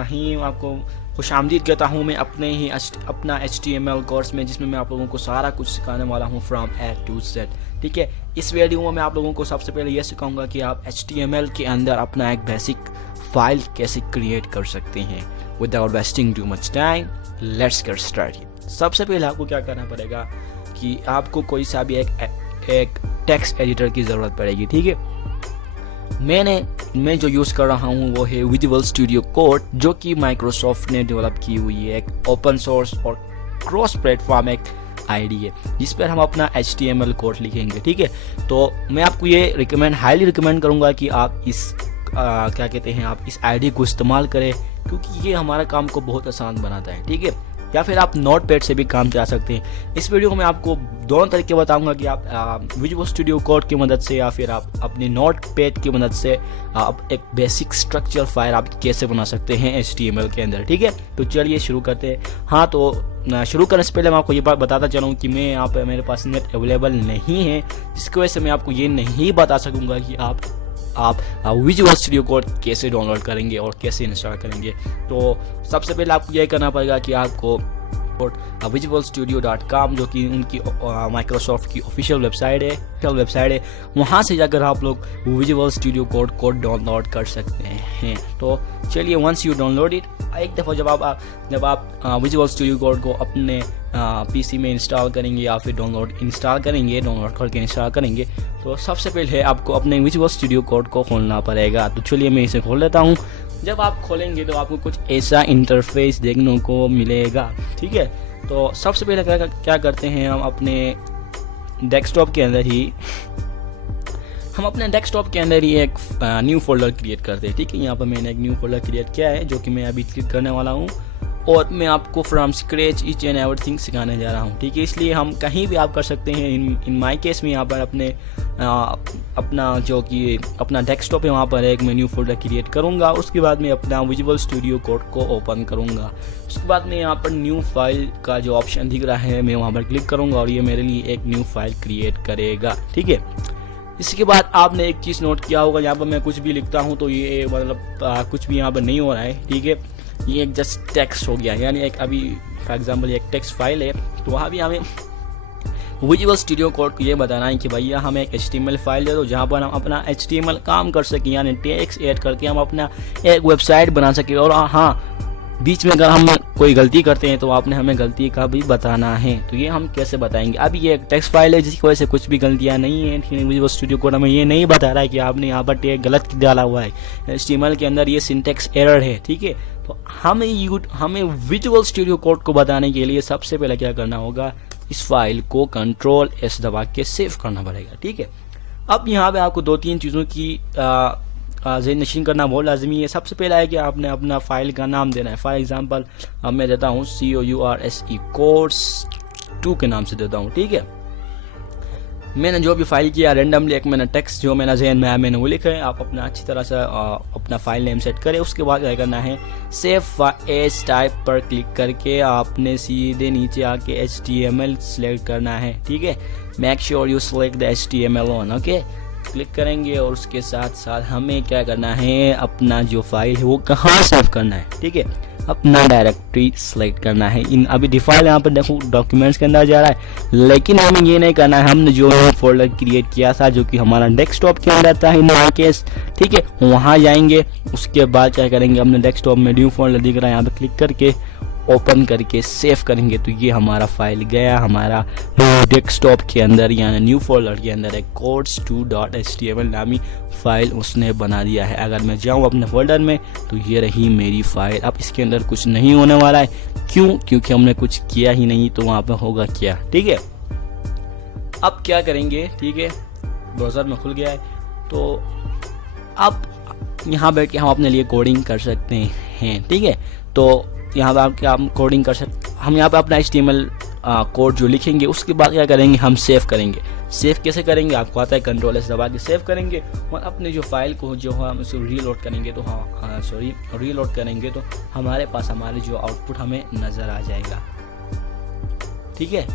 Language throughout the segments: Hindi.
रहीम, आपको खुशामदीद कहता हूँ मैं अपने ही अपना HTML कोर्स में, जिसमें मैं आप लोगों को सारा कुछ सिखाने वाला हूँ फ्रॉम A to Z। ठीक है, इस वीडियो में मैं आप लोगों को सबसे पहले ये सिखाऊंगा कि आप HTML के अंदर अपना एक बेसिक फाइल कैसे क्रिएट कर सकते हैं। Without wasting too much time, let's get started. सबसे पहले आपको क्या करना पड़ेगा कि आपको कोई सा भी एक टेक्स्ट एडिटर की ज़रूरत पड़ेगी। ठीक है, मैं जो यूज़ कर रहा हूँ वो है विजुअल स्टूडियो कोड, जो कि माइक्रोसॉफ्ट ने डेवलप की हुई है। एक ओपन सोर्स और क्रॉस प्लेटफॉर्म एक आईडी है जिस पर हम अपना HTML कोड लिखेंगे। ठीक है, तो मैं आपको ये हाईली रिकमेंड करूँगा कि आप आप इस आईडी को इस्तेमाल करें, क्योंकि ये हमारा काम को बहुत आसान बनाता है। ठीक है, या फिर आप नोटपैड से भी काम चला सकते हैं। इस वीडियो में मैं आपको दोनों तरीके बताऊंगा कि आप विजुअल स्टूडियो कोड की मदद से या फिर आप अपने नोटपैड की मदद से आप एक बेसिक स्ट्रक्चर फाइल आप कैसे बना सकते हैं HTML के अंदर। ठीक है, तो चलिए शुरू करते हैं। हाँ, तो शुरू करने से पहले मैं आपको ये बात बताता चलूँ कि मैं यहाँ पर मेरे पास नेट अवेलेबल नहीं है, जिसकी वजह से मैं आपको ये नहीं बता सकूँगा कि आप विजुअल स्टूडियो कोड कैसे डाउनलोड करेंगे और कैसे इंस्टॉल करेंगे। तो सबसे पहले आपको यह करना पड़ेगा कि आपको visualstudio.com, जो कि उनकी माइक्रोसॉफ्ट की ऑफिशियल वेबसाइट है, वहाँ से जाकर आप लोग विजुअल स्टूडियो कोड को डाउनलोड कर सकते हैं। तो चलिए, वंस यू डाउनलोड इट, एक दफ़ा जब आप विजुअल स्टूडियो कोड को अपने PC में इंस्टॉल करेंगे या फिर डाउनलोड करके इंस्टॉल करेंगे, तो सबसे पहले आपको अपने विजुअल स्टूडियो कोड को खोलना पड़ेगा। तो चलिए मैं इसे खोल लेता हूँ। जब आप खोलेंगे तो आपको कुछ ऐसा इंटरफेस देखने को मिलेगा। ठीक है, तो सबसे पहले क्या करते हैं, हम अपने डेस्कटॉप के अंदर ही एक न्यू फोल्डर क्रिएट करते हैं। ठीक है, यहाँ पर मैंने एक न्यू फोल्डर क्रिएट किया है, जो कि मैं अभी क्लिक करने वाला हूँ, और मैं आपको from scratch each and everything सिखाने जा रहा हूँ। ठीक है, इसलिए हम कहीं भी आप कर सकते हैं। इन माय केस में यहाँ पर अपना डेस्कटॉप है, वहाँ पर एक मैं न्यू फोल्डर क्रिएट करूँगा। उसके बाद मैं अपना विजुअल स्टूडियो कोड को ओपन करूँगा। उसके बाद मैं यहाँ पर न्यू फाइल का जो ऑप्शन दिख रहा है, मैं वहाँ पर क्लिक करूँगा और ये मेरे लिए एक न्यू फाइल क्रिएट करेगा। ठीक है, इसके बाद आपने एक चीज़ नोट किया होगा, यहाँ पर मैं कुछ भी लिखता हूँ तो ये मतलब कुछ भी यहाँ पर नहीं हो रहा है। ठीक है, ये एक जस्ट टेक्स्ट हो गया, यानी एक अभी फॉर एग्जांपल एक टेक्स्ट फाइल है, तो वहाँ भी हमें विजुअल स्टूडियो कोड को ये बताना है कि भैया हमें एक HTML फाइल दे दो, जहाँ पर हम अपना HTML काम कर सकें, यानी टेक्स्ट ऐड करके हम अपना एक वेबसाइट बना सकें। और हाँ, बीच में अगर हम कोई गलती करते हैं तो आपने हमें गलती का भी बताना है। तो ये हम कैसे बताएंगे? अभी ये एक टेक्स्ट फाइल है जिसकी वजह से कुछ भी गलतियाँ नहीं है। विजुअल स्टूडियो कोड हमें ये नहीं बता रहा है कि आपने यहाँ पर टैग गलत डाला हुआ है, HTML के अंदर ये सिंटैक्स एरर है। ठीक है, तो हमें विजुअल स्टूडियो कोड को बताने के लिए सबसे पहले क्या करना होगा, इस फाइल को Ctrl+S दबा के सेव करना पड़ेगा। ठीक है, अब यहाँ पे आपको 2-3 चीज़ों की ज़हन नशीन करना बहुत लाजमी है। सबसे पहला है कि आपने अपना फाइल का नाम देना है। फॉर एग्जांपल अब मैं देता हूँ COURSE कोर्स 2 के नाम से देता हूँ। ठीक है, मैंने जो भी फाइल किया रेंडमली एक मैंने टेक्स्ट जो मेरा जहन में आया मैंने वो लिखा है। आप अपना अच्छी तरह से अपना फाइल नेम सेट करें। उसके बाद क्या करना है, सेव एज टाइप पर क्लिक करके आपने सीधे नीचे आके HTML सेलेक्ट करना है। ठीक है, make sure you select the HTML on. Okay, click करेंगे और उसके साथ साथ हमें क्या करना है, अपना जो फाइल है वो कहाँ सेव करना है। ठीक है, अपना डायरेक्टरी सेलेक्ट करना है। अभी डिफॉल्ट यहाँ पर देखो डॉक्यूमेंट्स के अंदर जा रहा है, लेकिन हमें ये नहीं करना है। हमने जो फोल्डर क्रिएट किया था जो कि हमारा डेस्कटॉप के अंदर था इन माय केस, ठीक है, वहाँ जाएंगे। उसके बाद क्या करेंगे, अपने डेस्कटॉप में न्यू फोल्डर दिख रहा है, यहाँ पे क्लिक करके ओपन करके सेव करेंगे। तो ये हमारा फाइल गया हमारा डेस्कटॉप के अंदर, यानी न्यू फोल्डर के अंदर एक codes2.html नामी फाइल उसने बना दिया है। अगर मैं जाऊं अपने फोल्डर में तो ये रही मेरी फाइल। अब इसके अंदर कुछ नहीं होने वाला है, क्यों? क्योंकि हमने कुछ किया ही नहीं, तो वहाँ पर होगा क्या। ठीक है, अब क्या करेंगे, ठीक है, ब्राउज़र में खुल गया है, तो अब यहाँ बैठ के हम अपने लिए कोडिंग कर सकते हैं। ठीक है, तो यहाँ पर हम कोडिंग कर सकते, हम यहाँ पर अपना HTML कोड जो लिखेंगे उसके बाद क्या करेंगे, हम सेव करेंगे। सेव कैसे करेंगे, आपको आता है Ctrl+S दबा के सेव करेंगे और अपने जो फाइल को जो हम उसको रीलोड करेंगे तो रीलोड करेंगे तो हमारे पास हमारे जो आउटपुट हमें नज़र आ जाएगा। ठीक है,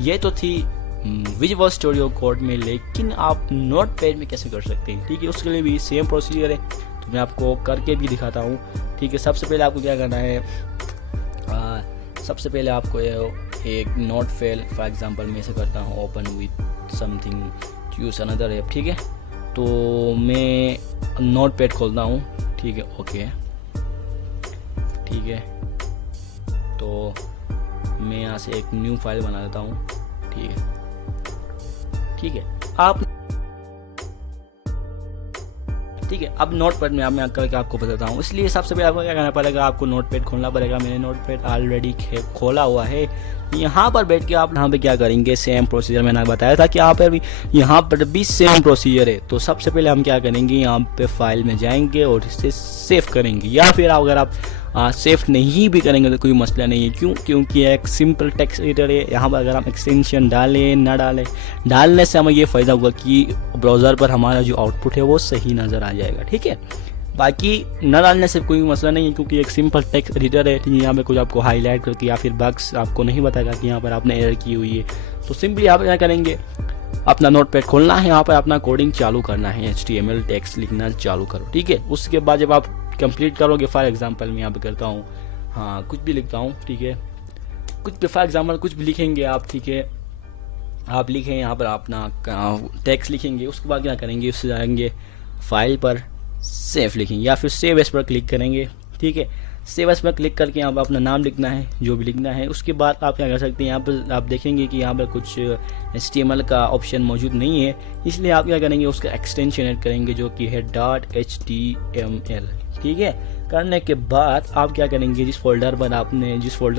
ये तो थी विजुअल स्टूडियो कोड में, लेकिन आप नोटपैड में कैसे कर सकते हैं। ठीक है, उसके लिए भी सेम प्रोसीजर है, तो मैं आपको करके भी दिखाता हूँ। ठीक है। सबसे पहले आपको क्या करना है, सबसे पहले आपको एक नोट फाइल, फॉर एग्जांपल मैं ऐसे करता हूँ open with something choose another app, ठीक है। तो मैं नोट पैड खोलता हूँ, ठीक है, ओके, ठीक है। तो मैं यहाँ से एक न्यू फाइल बना देता हूँ, ठीक है, ठीक है। आप ठीक है, अब नोट पैड में मैं करके आपको बताता हूँ। इसलिए सबसे पहले आपको क्या करना पड़ेगा, आपको नोट पैड खोलना पड़ेगा। मैंने नोट पैड ऑलरेडी खोला हुआ है। यहाँ पर बैठ के आप यहाँ पे क्या करेंगे, सेम प्रोसीजर मैंने बताया था कि यहाँ पर भी सेम प्रोसीजर है। तो सबसे पहले हम क्या करेंगे, यहाँ पे फाइल में जाएंगे और इसे सेव करेंगे, या फिर अगर आप सेफ नहीं भी करेंगे तो कोई मसला नहीं है। क्यों? क्योंकि एक सिंपल टेक्स्ट एडिटर है। यहाँ पर अगर हम एक्सटेंशन डालें ना डालने से हमें ये फ़ायदा होगा कि ब्राउज़र पर हमारा जो आउटपुट है वो सही नज़र आ जाएगा, ठीक है। बाकी न डालने से कोई मसला नहीं है, क्योंकि एक सिंपल टेक्स्ट एडिटर है। ठीक है, यहाँ पे कुछ आपको हाईलाइट करके या फिर बग्स आपको नहीं बताएगा कि यहाँ पर आपने एरर की हुई है। तो सिंपली आप क्या करेंगे, अपना नोटपैड खोलना है, यहाँ पर अपना कोडिंग चालू करना है, HTML टेक्स्ट लिखना चालू करो, ठीक है। उसके बाद जब आप कंप्लीट करोगे, फॉर एग्जांपल मैं यहाँ पे करता हूँ, हाँ कुछ भी लिखता हूँ, ठीक है, कुछ भी फॉर एग्जांपल कुछ भी लिखेंगे आप, ठीक है। आप लिखें यहाँ पर अपना टेक्स्ट लिखेंगे, उसके बाद क्या करेंगे, उससे जाएंगे फाइल पर सेव लिखेंगे या फिर सेव एज पर क्लिक करेंगे, ठीक है। सेव एज पर क्लिक करके यहाँ पर अपना नाम लिखना है, जो भी लिखना है। उसके बाद आप क्या कर सकते हैं, यहाँ पर आप देखेंगे कि यहाँ पर कुछ HTML का ऑप्शन मौजूद नहीं है, इसलिए आप क्या करेंगे, उसका एक्सटेंशन ऐड करेंगे जो कि है .html, ठीक है। करने के बाद आप क्या करेंगे, जिस फोल्डर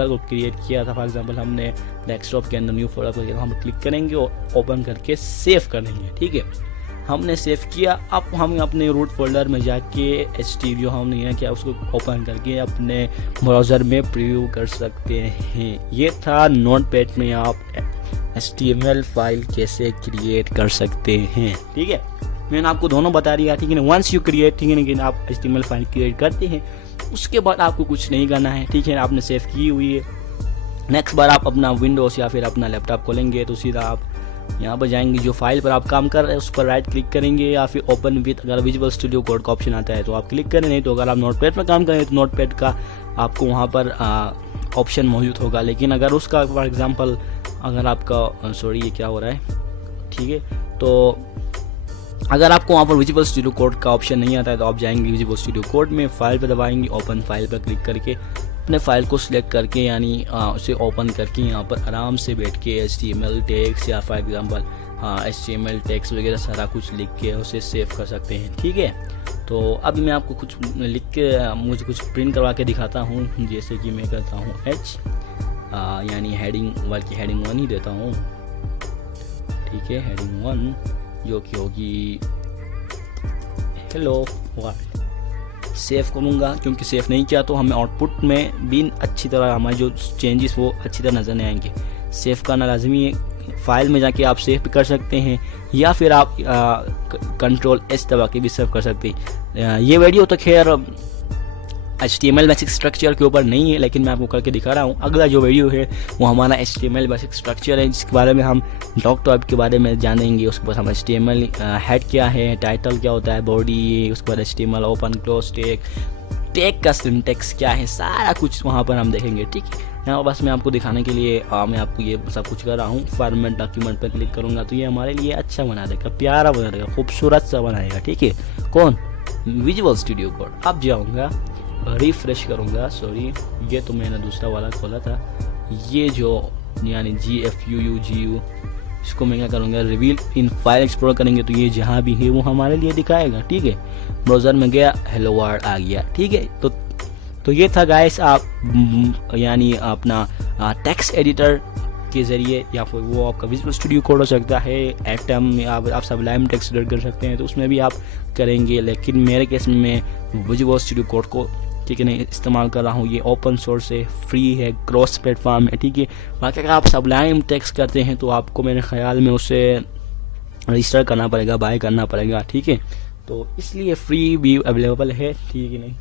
को क्रिएट किया था, फॉर एग्जांपल हमने डेस्कटॉप के अंदर न्यू फोल्डर पर किया, हम क्लिक करेंगे और ओपन करके सेव करेंगे, ठीक है। हमने सेव किया, अब हम अपने रूट फोल्डर में जाके जो हमने यहाँ किया उसको ओपन करके अपने ब्राउज़र में प्रीव्यू कर सकते हैं। ये था नोटपैड में आप HTML फाइल कैसे क्रिएट कर सकते हैं, ठीक है। मैंने आपको दोनों बता दिया, ठीक है ना। वंस यू क्रिएट, ठीक है, लेकिन आप HTML फाइल क्रिएट करते हैं, उसके बाद आपको कुछ नहीं करना है, ठीक है। आपने सेव की हुई है। नेक्स्ट बार आप अपना विंडोज़ या फिर अपना लैपटॉप खोलेंगे तो सीधा आप यहाँ पर जाएंगे, जो फाइल पर आप काम कर रहे हैं उस पर राइट क्लिक करेंगे, या फिर ओपन विथ, अगर विजुअल स्टूडियो कोड का ऑप्शन आता है तो आप क्लिक करें, नहीं तो अगर आप नोटपैड पर काम करें तो नोटपैड का आपको वहाँ पर ऑप्शन मौजूद होगा। लेकिन अगर उसका फॉर एग्जांपल अगर आपका सॉरी ये क्या हो रहा है, ठीक है, तो अगर आपको वहाँ पर विजुअल स्टूडियो कोड का ऑप्शन नहीं आता है तो आप जाएंगे विजुअल स्टूडियो कोड में, फाइल पर दबाएंगे, ओपन फाइल पर क्लिक करके अपने फाइल को सिलेक्ट करके यानी उसे ओपन करके यहाँ पर आराम से बैठ के HTML टेक्स्ट या फॉर एग्जांपल HTML टेक्स्ट वगैरह सारा कुछ लिख के उसे सेव कर सकते हैं, ठीक है। तो अभी मैं आपको कुछ लिख के मुझे कुछ प्रिंट करवा के दिखाता हूँ, जैसे कि मैं करता हूँ यानी हेडिंग बल्कि हेडिंग 1 ही देता हूँ, ठीक है। हेडिंग 1 जो कि होगी हेलो वर्ल्ड। सेव करूँगा, क्योंकि सेव नहीं किया तो हमें आउटपुट में भी अच्छी तरह हमारे जो चेंजेस वो अच्छी तरह नज़र नहीं आएंगे। सेव करना लाजमी है। फाइल में जाके आप सेव भी कर सकते हैं या फिर आप Ctrl+S दबा के भी सेव कर सकते हैं। ये वीडियो तो खैर HTML बेसिक स्ट्रक्चर के ऊपर नहीं है, लेकिन मैं आपको करके दिखा रहा हूँ। अगला जो वीडियो है वो हमारा HTML बेसिक स्ट्रक्चर है, जिसके बारे में हम डॉक्टर के बारे में जानेंगे। उसके बाद हम HTML हेड क्या है, टाइटल क्या होता है, बॉडी, उसके बाद HTML ओपन क्लोज टैग का सिंटैक्स क्या है, सारा कुछ वहाँ पर हम देखेंगे, ठीक है। यहाँ बस मैं आपको दिखाने के लिए मैं आपको ये सब कुछ कर रहा हूँ। फॉर्मेट डॉक्यूमेंट पर क्लिक करूँगा तो ये हमारे लिए अच्छा बना देगा, प्यारा बना देगा, खूबसूरत सा बनाएगा, ठीक है। कौन? Visual studio code. अब जाऊँगा रिफ्रेश करूँगा, सॉरी ये तो मैंने दूसरा वाला खोला था, ये जो यानी GFUU इसको मैं क्या करूँगा, रिवील इन फाइल एक्सप्लोर करेंगे तो ये जहाँ भी है वो हमारे लिए दिखाएगा, ठीक है। ब्राउज़र में गया, हेलो वर्ल्ड आ गया, ठीक है। तो ये था गाइस, आप यानी अपना टेक्स्ट एडिटर के ज़रिए या फिर वो आपका विजुअल स्टूडियो कोड हो सकता है, एटम आप सबलाइम टेक्स्ट एडिटर कर सकते हैं, तो उसमें भी आप करेंगे। लेकिन मेरे केस में मैं विजुअल स्टूडियो कोड को, ठीक है, नहीं इस्तेमाल कर रहा हूँ। ये ओपन सोर्स है, फ्री है, क्रॉस प्लेटफॉर्म है, ठीक है। बाकी अगर आप सबलाइम टेक्स्ट करते हैं तो आपको मेरे ख्याल में उसे रजिस्टर करना पड़ेगा, बाय करना पड़ेगा, ठीक है। तो इसलिए फ्री भी अवेलेबल है, ठीक है नहीं।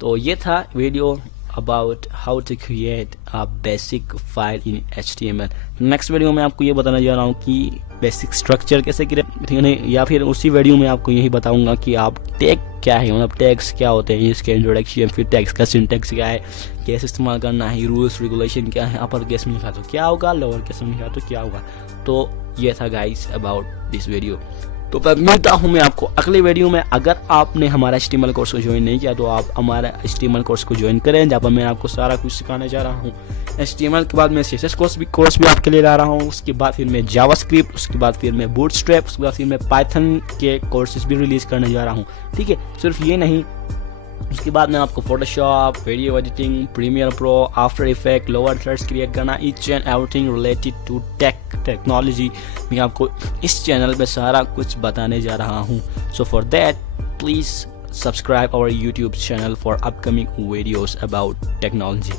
तो ये था video, about how to create a basic file in HTML। Next video में आपको ये बताने जा रहा हूँ कि बेसिक स्ट्रक्चर कैसे क्रिएट, या फिर उसी वीडियो में आपको यही बताऊंगा कि आप टैग क्या है, मतलब टैग्स क्या होते हैं, इसके इंट्रोडक्शन, फिर टैग्स का सिंटैक्स क्या है, कैसे इस्तेमाल करना है, रूल्स रेगुलेशन क्या है, अपर केस में लिखा तो क्या होगा, लोअर केस में लिखा तो क्या होगा। तो ये था गाइस अबाउट दिस वीडियो। तो फिर मिलता हूँ मैं आपको अगले वीडियो में। अगर आपने हमारा HTML कोर्स को ज्वाइन नहीं किया तो आप हमारा HTML कोर्स को ज्वाइन करें, जहाँ पर मैं आपको सारा कुछ सिखाने जा रहा हूँ। HTML के बाद मैं CSS कोर्स भी आपके लिए ला रहा हूँ, उसके बाद फिर मैं जावास्क्रिप्ट, उसके बाद फिर मैं बूटस्ट्रैप, उसके बाद फिर मैं पाइथन के कोर्सेज भी रिलीज करने जा रहा हूँ। ठीक है, सिर्फ ये नहीं, उसके बाद मैं आपको Photoshop, video editing, Premiere Pro, After Effect, lower threads create करना, each and everything related to technology मैं आपको इस चैनल पे सारा कुछ बताने जा रहा हूँ। So for that please subscribe our YouTube channel for upcoming videos about technology.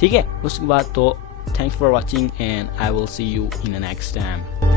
ठीक है, उसके बाद तो thanks for watching and I will see you in the next time.